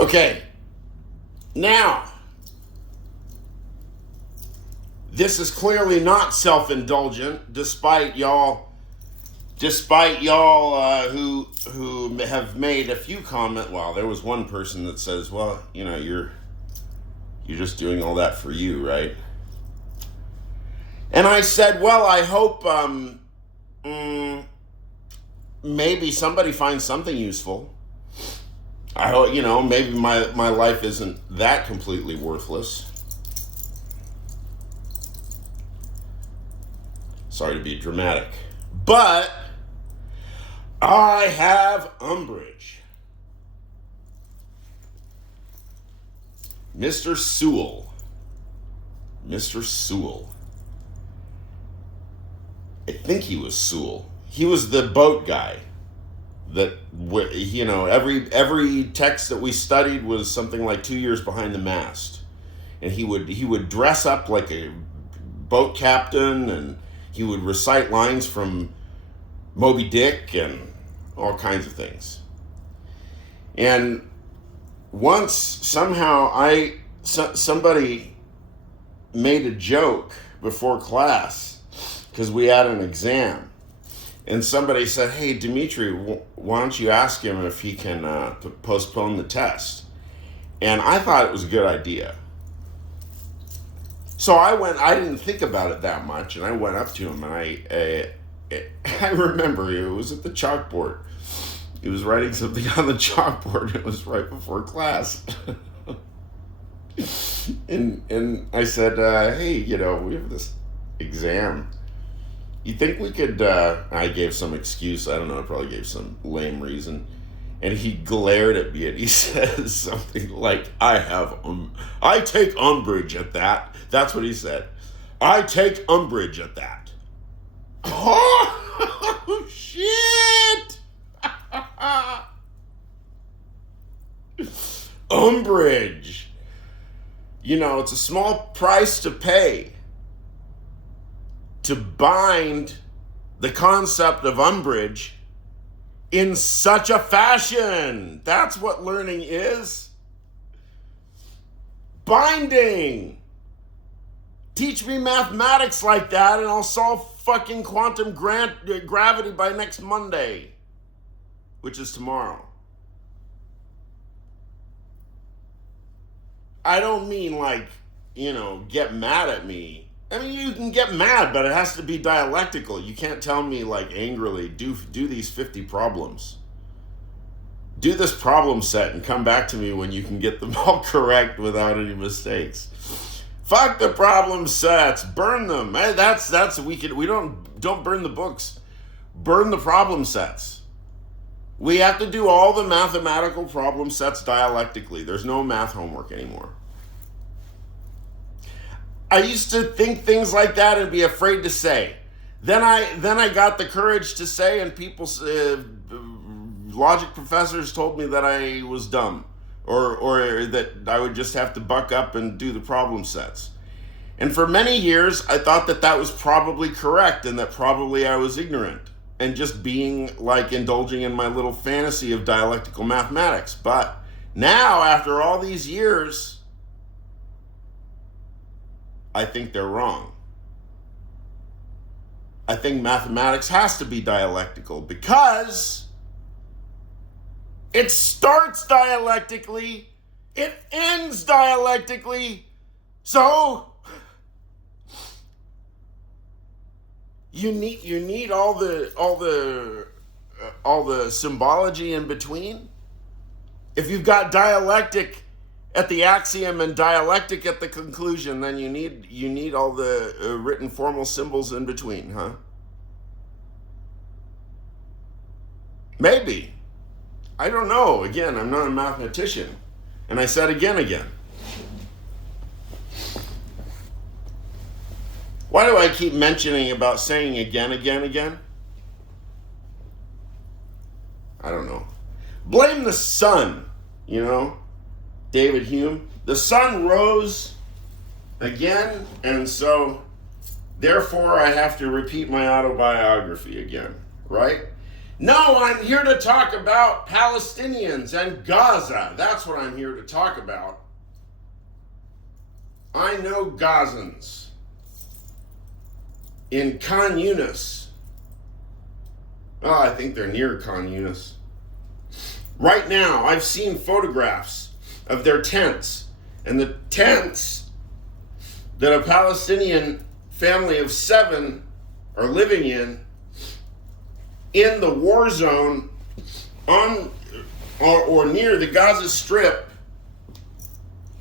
Okay, now, this is clearly not self-indulgent, despite y'all who have made a few comments. Well, there was one person that says, well, you're just doing all that for you, right? And I said, well, I hope maybe somebody finds something useful. I hope, maybe my life isn't that completely worthless. Sorry to be dramatic. But I have umbrage. Mr. Sewell. I think he was Sewell. He was the boat guy. That, every text that we studied was something like 2 years behind the mast. And he would dress up like a boat captain, and he would recite lines from Moby Dick and all kinds of things. And once somehow somebody made a joke before class because we had an exam. And somebody said, hey, Dimitri, why don't you ask him if he can postpone the test? And I thought it was a good idea. So I didn't think about it that much, and I went up to him, and I remember it was at the chalkboard. He was writing something on the chalkboard. It was right before class. and I said, hey, we have this exam. You think we could, I gave some excuse, I don't know, I probably gave some lame reason. And he glared at me and he says something like, I take umbrage at that. That's what he said. I take umbrage at that. Oh, shit! Umbrage. It's a small price to pay to bind the concept of umbrage in such a fashion. That's what learning is. Binding. Teach me mathematics like that and I'll solve fucking quantum gravity by next Monday, which is tomorrow. I don't mean get mad at me. I mean, you can get mad, but it has to be dialectical. You can't tell me angrily, do these 50 problems. Do this problem set and come back to me when you can get them all correct without any mistakes. Fuck the problem sets, burn them. We don't burn the books. Burn the problem sets. We have to do all the mathematical problem sets dialectically. There's no math homework anymore. I used to think things like that and be afraid to say. Then I got the courage to say, and logic professors told me that I was dumb, or that I would just have to buck up and do the problem sets. And for many years, I thought that was probably correct, and that probably I was ignorant and just being indulging in my little fantasy of dialectical mathematics. But now, after all these years, I think they're wrong. I think mathematics has to be dialectical because it starts dialectically, it ends dialectically. So you need all the symbology in between. If you've got dialectic at the axiom and dialectic at the conclusion, then you need all the written formal symbols in between, huh? Maybe. I don't know. Again, I'm not a mathematician. And I said again. Why do I keep mentioning about saying again? I don't know. Blame the sun, David Hume. The sun rose again, and so therefore I have to repeat my autobiography again, right? No, I'm here to talk about Palestinians and Gaza. That's what I'm here to talk about. I know Gazans in Khan Yunis. Oh, I think they're near Khan Yunis. Right now, I've seen photographs of their tents, and the tents that a Palestinian family of 7 are living in the war zone on or near the Gaza Strip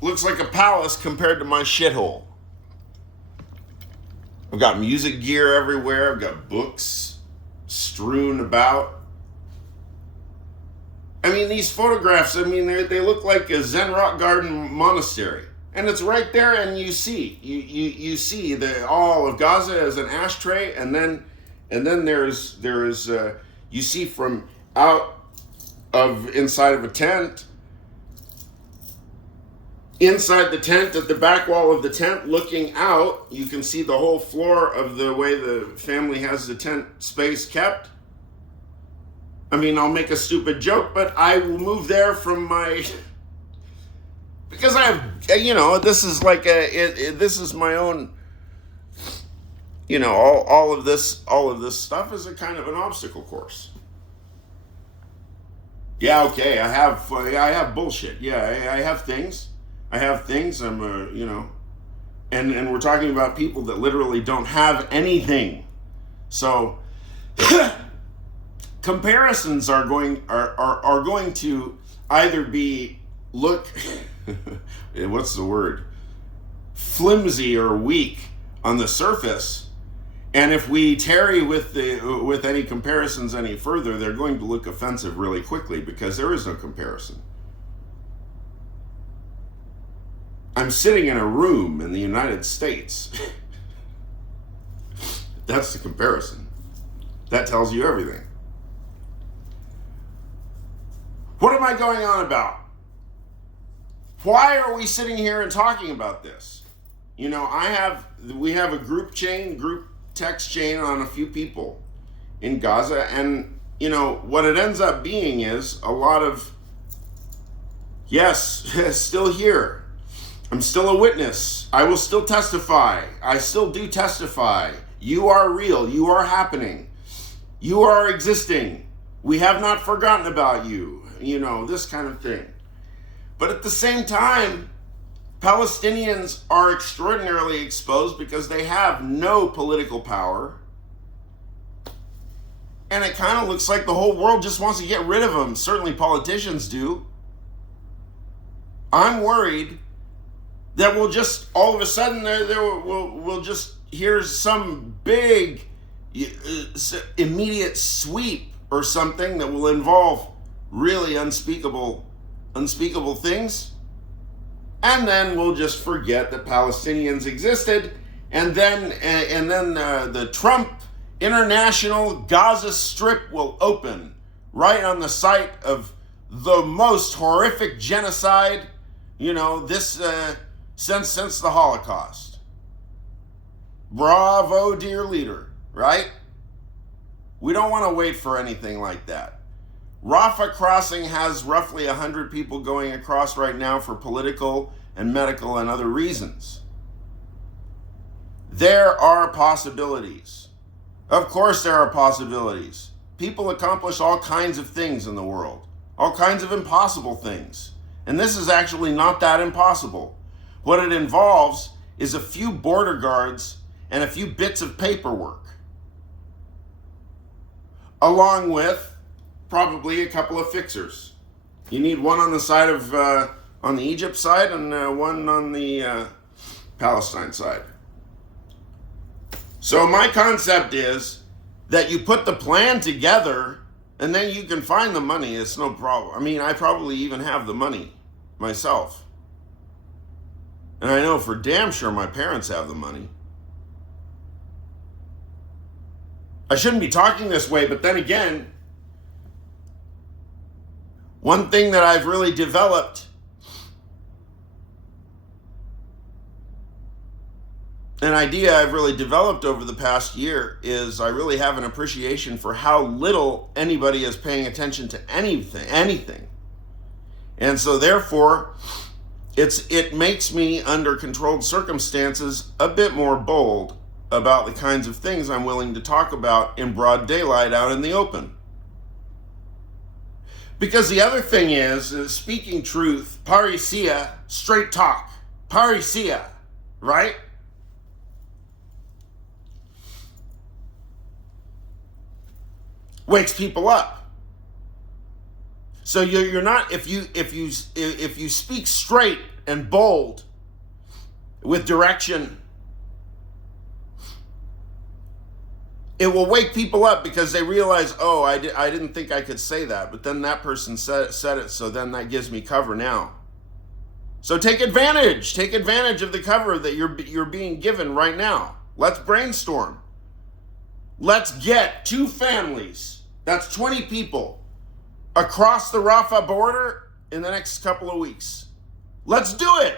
looks like a palace compared to my shithole. I've got music gear everywhere. I've got books strewn about. I mean, these photographs, I mean, they look like a Zen rock garden monastery. And it's right there, and you see all of Gaza as an ashtray, and then there's you see from out of inside of a tent, inside the tent, at the back wall of the tent, looking out, you can see the whole floor of the way the family has the tent space kept. I mean, I'll make a stupid joke, but I will move there from my, because I have, this is like this is my own, all of this stuff is a kind of an obstacle course. Yeah, okay, I have bullshit. Yeah, I have things. I'm and we're talking about people that literally don't have anything. So comparisons are going to either be what's the word? Flimsy or weak on the surface. And if we tarry with any comparisons any further, they're going to look offensive really quickly because there is no comparison. I'm sitting in a room in the United States. That's the comparison. That tells you everything. What am I going on about? Why are we sitting here and talking about this? We have a group text chain on a few people in Gaza, and what it ends up being is a lot of, yes, still here. I'm still a witness. I will still testify. I still do testify. You are real. You are happening. You are existing. We have not forgotten about you. This kind of thing. But at the same time, Palestinians are extraordinarily exposed because they have no political power. And it kind of looks like the whole world just wants to get rid of them. Certainly politicians do. I'm worried that we'll just, all of a sudden, we'll just hear some big immediate sweep or something that will involve really unspeakable things, and then we'll just forget that Palestinians existed, and then the Trump International Gaza Strip will open right on the site of the most horrific genocide, since the Holocaust. Bravo, dear leader, right? We don't want to wait for anything like that. Rafah crossing has roughly 100 people going across right now for political and medical and other reasons. There are possibilities. Of course there are possibilities. People accomplish all kinds of things in the world. All kinds of impossible things. And this is actually not that impossible. What it involves is a few border guards and a few bits of paperwork, along with probably a couple of fixers. You need one on the side of, on the Egypt side, and one on the Palestine side. So my concept is that you put the plan together, and then you can find the money. It's no problem. I mean, I probably even have the money myself. And I know for damn sure my parents have the money. I shouldn't be talking this way, but then again, one thing that I've really developed an idea I've really developed over the past year is I really have an appreciation for how little anybody is paying attention to anything. And so therefore, it makes me, under controlled circumstances, a bit more bold about the kinds of things I'm willing to talk about in broad daylight out in the open. Because the other thing is speaking truth, parousia, straight talk, parousia, right? Wakes people up. So you're not, if you speak straight and bold with direction, it will wake people up because they realize, oh, I didn't think I could say that, but then that person said it, so then that gives me cover now. So take advantage of the cover that you're being given right now. Let's brainstorm. Let's get 2 families, that's 20 people, across the Rafah border in the next couple of weeks. Let's do it.